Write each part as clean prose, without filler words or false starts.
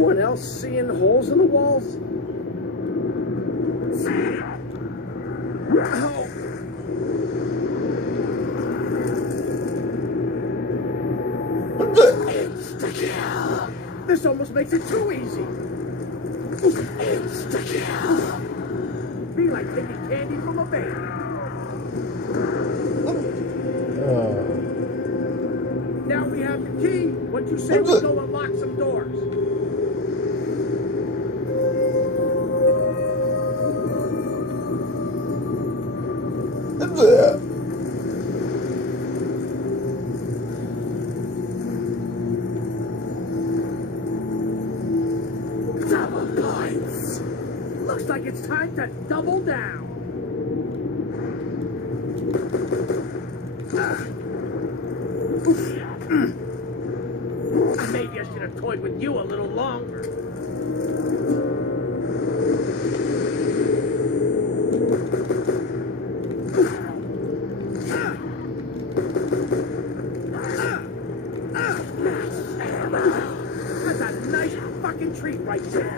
Anyone else seeing holes in the walls? Oh. Insta-kill. This almost makes it too easy. Insta-kill. Be like taking candy from a baby. Now we have the key. What you say we go unlock some doors? Double points. Looks like it's time to double down. Maybe I should have toyed with you a little longer. That's a nice fucking treat right there.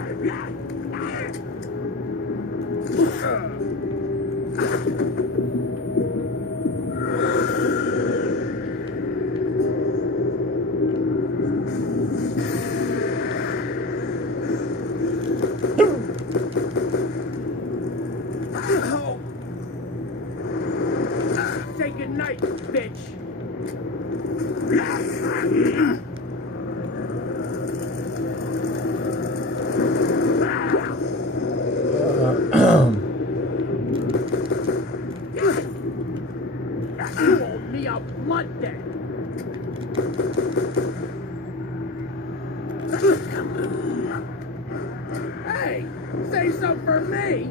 Say goodnight, bitch. You owe me a blood debt. Hey, say so for me.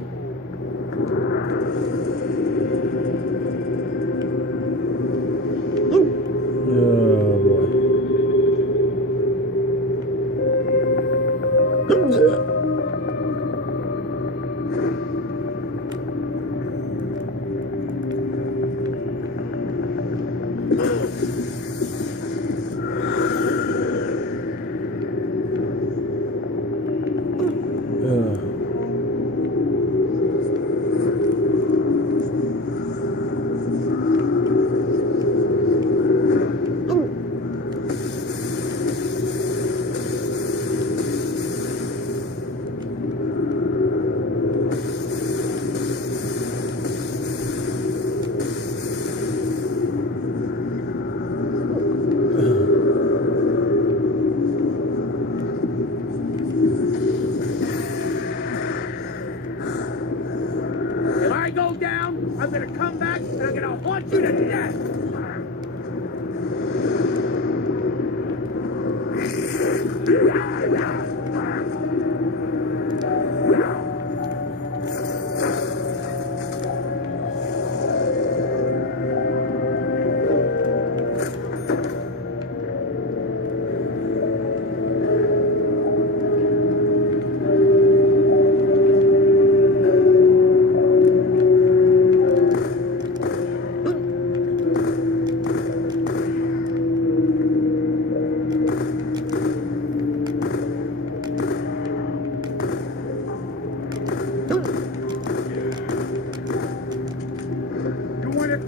If I go down, I'm gonna come back and I'm gonna haunt you to death.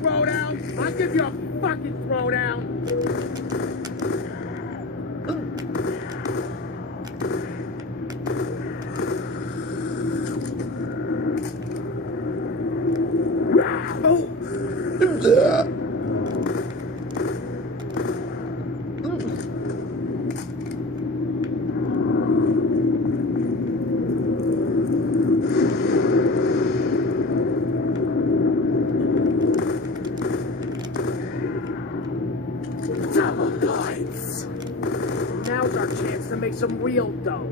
Throwdown? I'll give you a fucking throwdown. Double points. Now's our chance to make some real dough.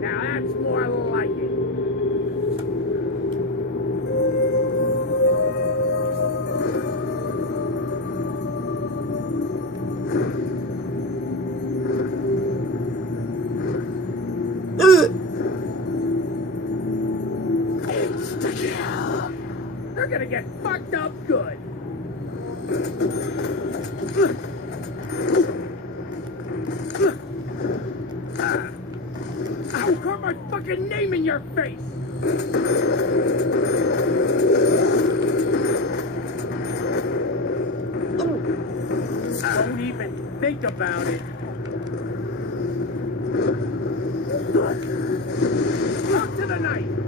Now that's more like it. They're gonna get fucked up good. I'll carve my fucking name in your face! Don't even think about it. Up to the knife!